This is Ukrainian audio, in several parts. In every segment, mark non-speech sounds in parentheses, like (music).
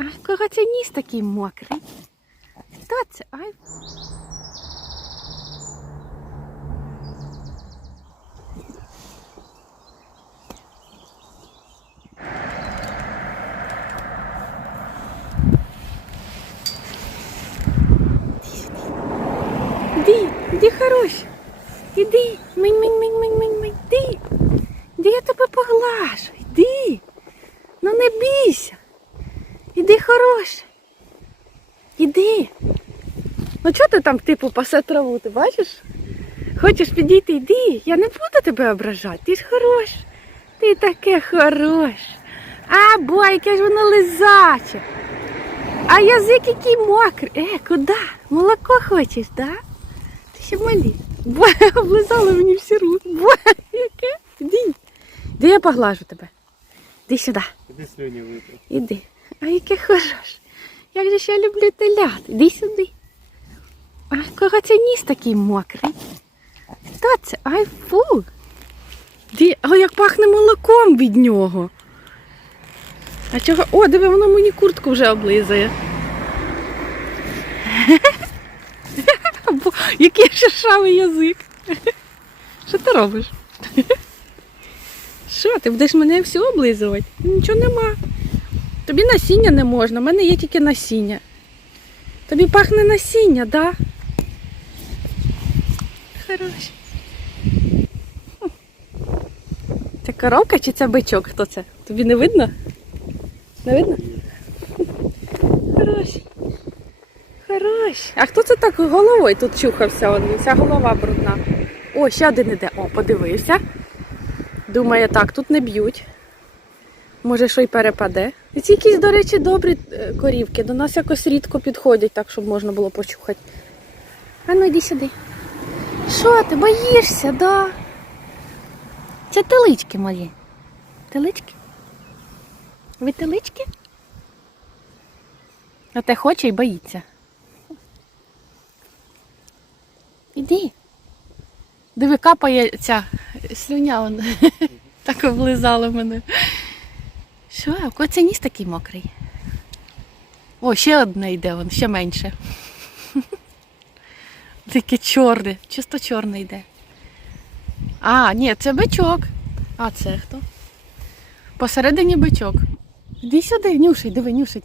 А в кого це ніс такий мокрий? Хто це? Ай. Іди, іди хорош. Іди, минь, минь, минь, минь, минь, минь, іди. Іди, я тебе поглажу. Іди. Ну не бійся. Іди хороше. Іди. Ну чого ти там типу пасе траву, ти бачиш? Хочеш підійти, йди. Я не буду тебе ображати. Ти ж хорош. Ти таке хорош. А, бой, яке ж воно лизаче. А язик який мокрий. Е, куди? Молоко хочеш, да? Ти ще малі. Бо (laughs) облизала мені всі руки. Бо, яке? Іди. Іди я поглажу тебе. Іди сюди. Іди слюні випив. Іди. А яке хорош. Як же ж я люблю телят. Іди сюди. А кого це ніс такий мокрий? Хто це? Ай фу. Ді... О, як пахне молоком від нього. А чого? О, диви, воно мені куртку вже облизує. Який шершавий язик. Що ти робиш? Що, ти будеш мене все облизувати? Нічого нема. Тобі насіння не можна, в мене є тільки насіння. Тобі пахне насіння, да? Хорош. Це коровка чи це бичок? Хто це? Тобі не видно? Не видно? Хорош. Хорош. А хто це так головою тут чухався? Вся голова брудна. О, ще один іде. О, подивився. Думає, так, тут не б'ють. Може, що й перепаде. І ці якісь, до речі, добрі е, корівки. До нас якось рідко підходять, так, щоб можна було почухати. А ну йди сюди. Що ти боїшся, да? Це телички мої. Телички? Ви телички? А те хоче і боїться. Іди. Диви, капає ця слюня, он (laughs) так облизала мене. Що, а кого це ніс такий мокрий? О, ще одне йде, он, ще менше. (laughs) Таке чорне, чисто чорне йде. А, ні, це бичок. А це хто? Посередині бичок. Іди сюди, нюшай, диви, нюшай.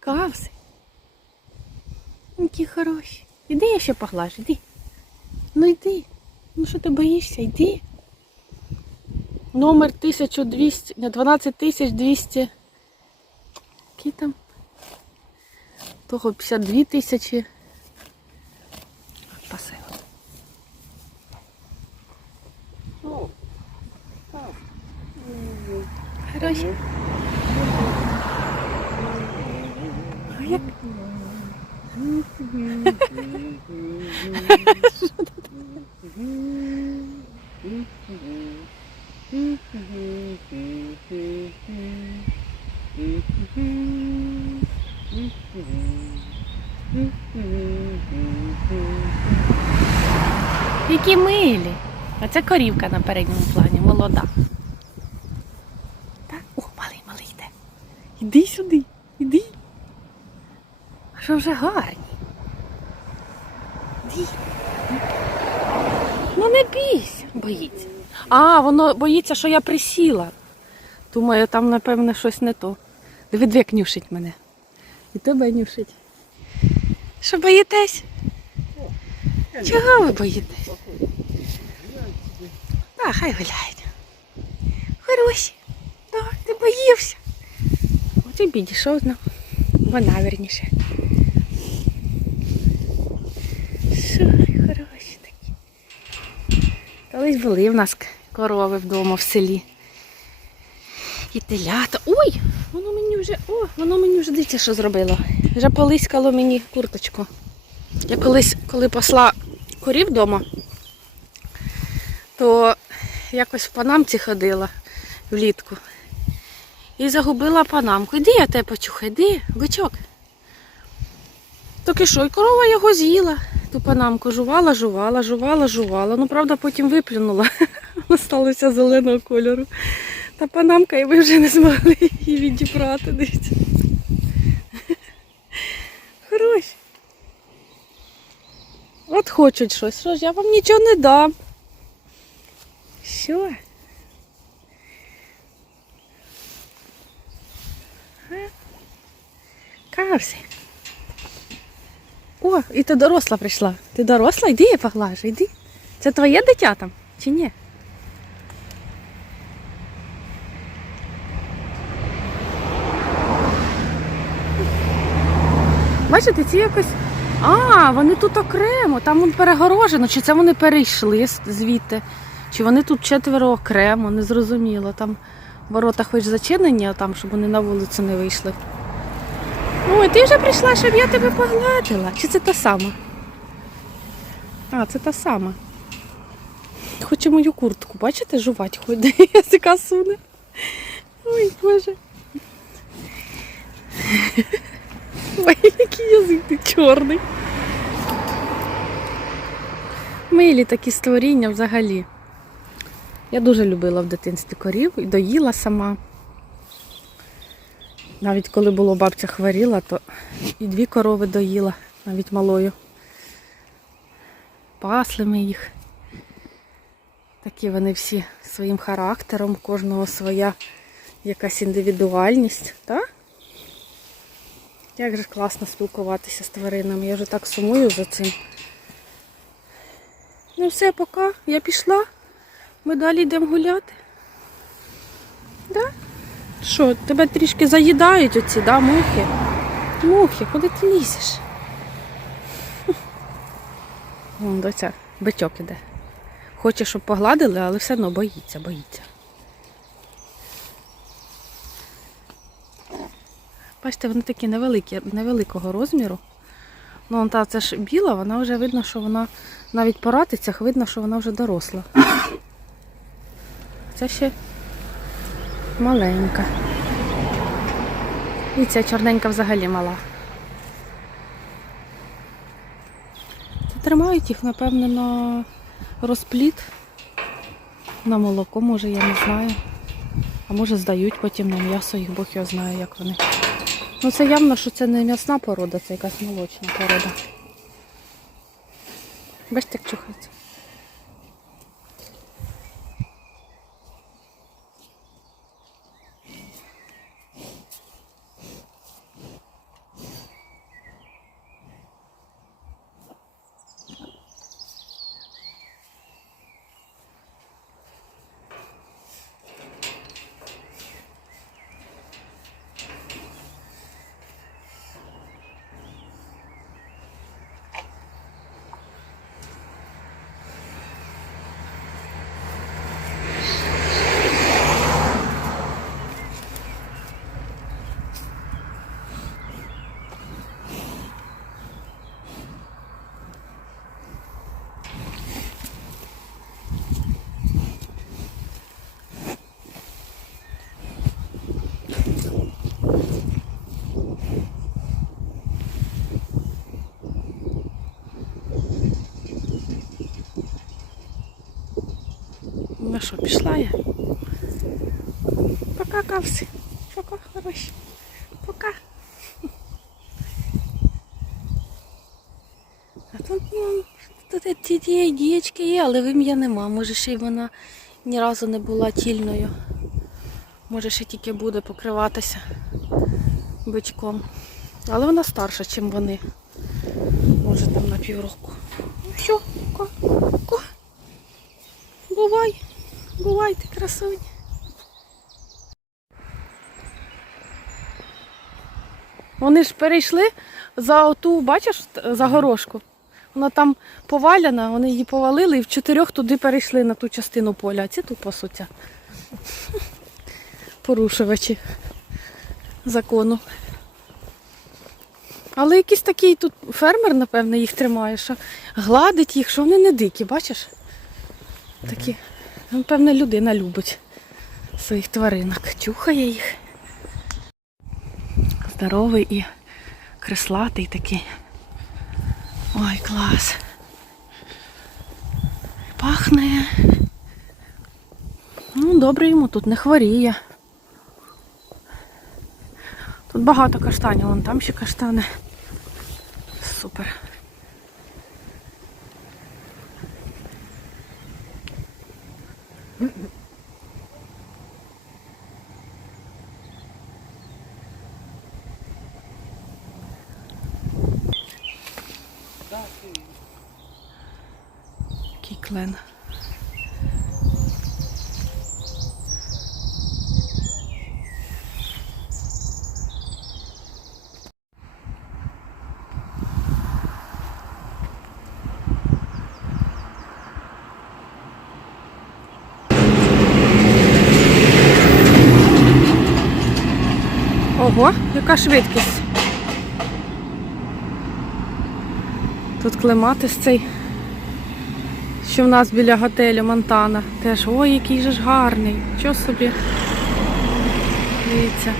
Кавси. Які хороші. Іди я ще поглажу, іди. Ну йди. Ну що ти боїшся? Йди. Номер 1200, не 12200. Який там? Того 52 тисячі. Пасе. Хороші. А як? (laughs) Які милі. А це корівка на передньому плані, молода. Так? О, малий, малий йде. Іди сюди, іди. А що вже гарні? Іди. Ну не бійся, боїться. А, воно боїться, що я присіла. Думаю, там, напевне, щось не то. Диви, як нюшить мене. І тебе нюшить. Що боїтесь? Чого ви боїтесь? А, хай гуляють. Хороші. Да, ти боївся. От і підійшов на вона верніше. Що, хороші такі. Колись були в нас корови вдома в селі. І телята. Ой! Воно мені вже, о, воно мені вже дивіться, що зробило. Вже полискало мені курточку. Я колись, коли посла корів вдома, то якось в панамці ходила влітку. І загубила панамку. Іди я тебе почухаю, іди, бичок. Так і що, і корова його з'їла. Ту панамку жувала, жувала, жувала, жувала. Ну, правда, потім виплюнула сталося зеленого кольору. Та панамка, і ви вже не змогли її відібрати. Дивіться. Хорош. От хочуть щось. Що ж, я вам нічого не дам. Що? Кався. О, і ти доросла прийшла. Ти доросла, йди я поглажу, йди. Це твоє дитя там чи ні? Бачите, ці якось. А, вони тут окремо, там вон перегорожено, чи це вони перейшли звідти, чи вони тут четверо окремо, не зрозуміло. Там ворота хоч зачинені, а там, щоб вони на вулицю не вийшли. Ой, ти вже прийшла, щоб я тебе погладила. Чи це та сама? А, це та сама. Хоче мою куртку, бачите, жувать ходить, (laughs) язика суне. Ой, боже. Ой, який язик ти чорний. Милі такі створіння взагалі. Я дуже любила в дитинстві корів і доїла сама. Навіть коли було бабця хворіла, то і дві корови доїла, навіть малою. Пасли ми їх. Такі вони всі своїм характером, кожного своя якась індивідуальність, так? Як же класно спілкуватися з тваринами. Я вже так сумую за цим. Ну все, пока. Я пішла. Ми далі йдемо гуляти. Да? Що, тебе трішки заїдають оці, да, мухи? Мухи, куди ти лізеш? Вон доця, бичок іде. Хоче, щоб погладили, але все одно боїться, боїться. Бачите, вони такі невеликі, невеликого розміру. Ну, та це ж біла, вона вже видно, що вона навіть по ратицях видно, що вона вже доросла. Це ще маленька. І ця чорненька взагалі мала. Тримають їх, напевно, на розпліт. На молоко, може, я не знаю. А може здають потім на м'ясо їх, Бог його знає, як вони. Ну це явно, що це не м'ясна порода, це якась молочна порода. Бачите, як чухається. Ну що, пішла я? Пока, кавси. Пока, хороші. Пока. А тут, ну, тут ті дієчки є, але вим'я нема. Може, ще й вона ні разу не була тільною. Може, ще тільки буде покриватися бичком. Але вона старша, ніж вони. Може там на півроку. Ну все, ко, ко. Бувай, бувай ти красунь. Вони ж перейшли за оту, бачиш, за горошку. Вона там поваляна, вони її повалили і в чотирьох туди перейшли на ту частину поля, а ці тут пасуться. (laughs) Порушувачі закону. Але якийсь такий тут фермер, напевно, їх тримає, що гладить їх, що вони не дикі, бачиш? Такі, напевно, людина любить своїх тваринок. Чухає їх. Здоровий і креслатий такий. Ой, клас. Пахне. Ну, добре йому тут не хворіє. Тут багато каштанів, вон там ще каштани. Супер. Який клен. Ого, яка швидкість. Тут клематис цей, що в нас біля готелю Монтана. Теж, ой, який же ж гарний. Що собі? Дивіться.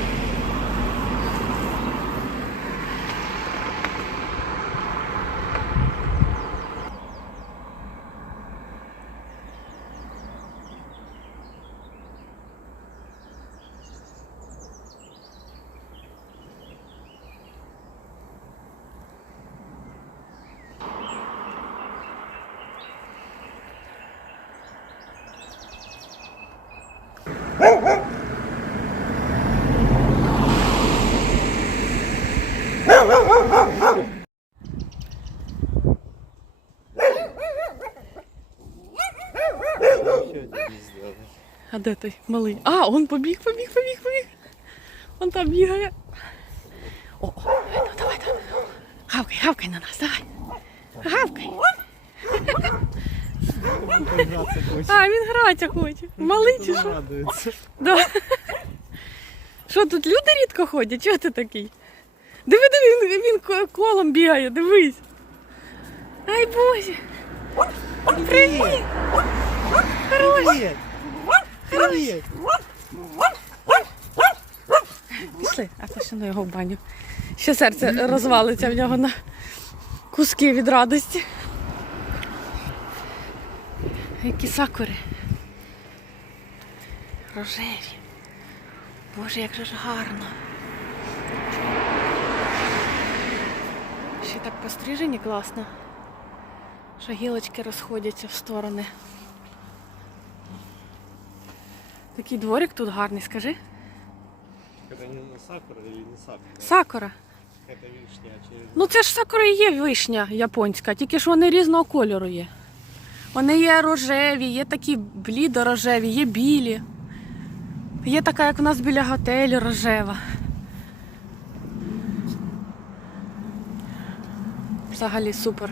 А де той малий? А, он побіг, побіг, побіг, побіг. Он там бігає. О, ну давай, давай. Гавкай, гавкай на нас, давай. Гавкай. А, він гратися хоче. Малий чи що? Радується. Да. Що тут люди рідко ходять? Чого ти такий? Диви, диви, він, він колом бігає, дивись. Ай боже. Привіт! Привіт! Привіт! Пішли, а то ще на його в баню. Ще серце (laughs) розвалиться в нього на куски від радості. Які сакури. Рожеві. Боже, як же ж гарно. Ще так пострижені класно. Що гілочки розходяться в сторони. Такий дворик тут гарний, скажи. Это не сакура или не сакура? Сакура. Это вишня очередная. Ну це ж сакура і є вишня японська, тільки ж вони різного кольору є. Вони є рожеві, є такі блідо-рожеві, є білі. Є така, як у нас біля готелю, рожева. Взагалі супер.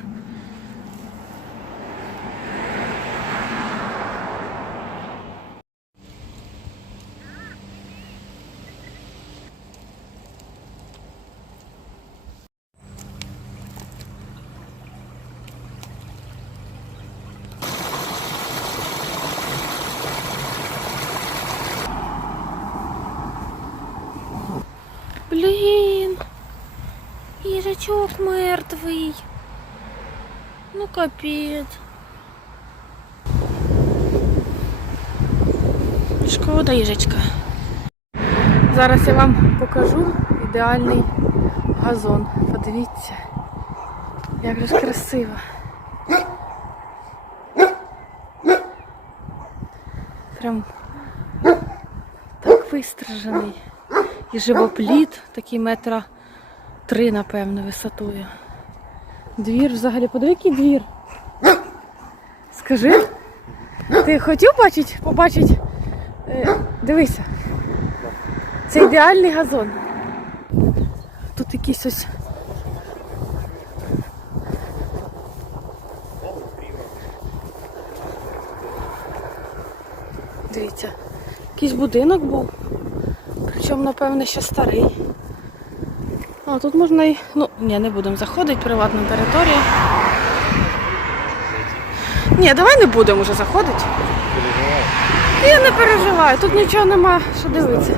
Блін. Їжачок мертвий. Ну капець. Шкода їжачка. Зараз я вам покажу ідеальний газон. Подивіться, як же ж красиво. Прям так вистрижений. І живопліт, такий метра три, напевно, висотою. Двір взагалі, подиви, який двір. Скажи, ти хотів бачити, побачити? Е, дивися. Це ідеальний газон. Тут якийсь ось. Дивіться, якийсь будинок був. Причому, напевне, ще старий. А тут можна і. Ну, ні, не будемо заходити, приватна територія. Ні, давай не будемо вже заходити. Я не переживаю, тут нічого нема, що дивитися.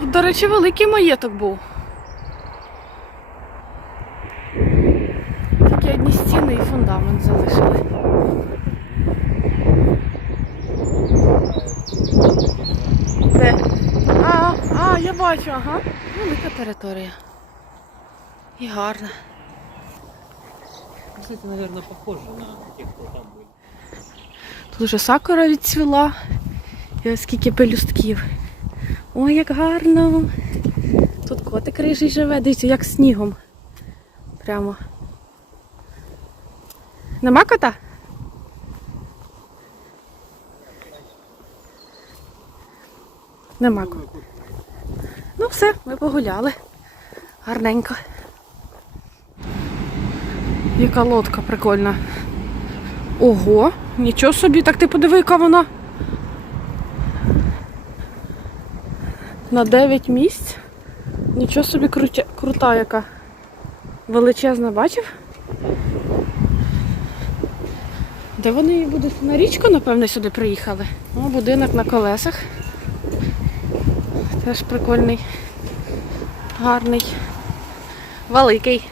Тут, до речі, великий маєток був. Тільки одні стіни і фундамент залишили. Де? А, я бачу, ага. Велика територія. І гарна. Кстати, наверное, похоже на тех, кто там был. Тут вже сакура відцвіла. І ось скільки пелюстків. Ой, як гарно. Тут котик рижий живе, дивіться, як снігом. Прямо. Нема кота? Нема кота. Ну все, ми погуляли. Гарненько. Яка лодка прикольна. Ого, нічого собі, так ти подиви, яка вона. На 9 місць. Нічого собі крутя, крута яка. Величезна, бачив? Де вони її будуть? На річку, напевно, сюди приїхали. О, будинок на колесах. Теж прикольний. Гарний. Великий.